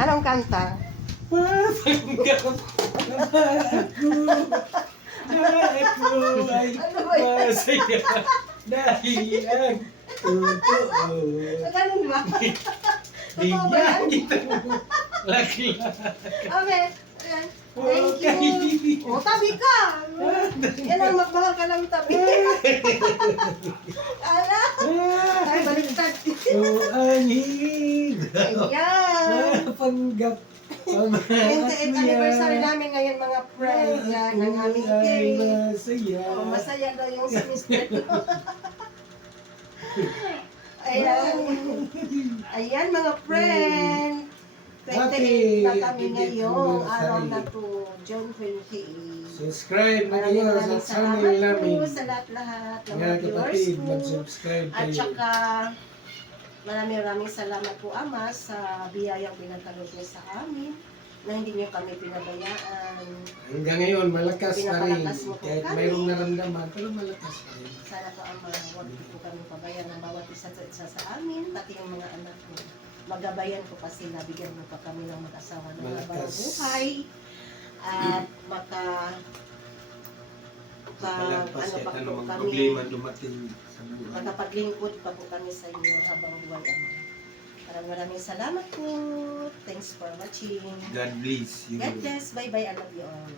Anong kanta? Matanggap ako ay masaya dahil ang totoo. Ganun ba? Bigyan kita mo lakla. Okay. Ayan. Thank you. O, tabi ka. Yan ang magmahal ka ng tabi. Ala. Ay, baliktad. O angin. Ayan. Mapanggap. 28th anniversary namin ngayon mga friends. Yan, ang aming cake. Masaya. Oh, masaya daw yung si Mr. Ayan. Ayan mga friend. 28 na kami ngayong araw na to, June 28. Subscribe na kayo sa Maraming channel salamat namin. po sa lahat-lahat ng Mga mga viewers kapatid, ko. mag-subscribe At kayo. saka, maraming salamat po Ama sa biyayang pinatagod niyo sa amin na hindi niyo kami pinabayaan. Hanggang ngayon, malakas pa rin. Pinapalakas mo po Kahit kami. mayroong naramdaman, pero malakas pa rin. Sana po Ama, huwag niyo po kami pabayaan ng bawat isa sa amin, pati yung mga anak ko. Magabayan ko pa sila, bigyan mo pa kami ng mag-asawa ng habang Malakas. buhay. At Palagpas ano pa kahit po anumang kami, problema dumating sa buhay. makapaglingkod pa po kami sa inyo habang buhay Ama. Maraming salamat po. Thanks for watching. God bless you. God bless. Bye-bye. I love you all.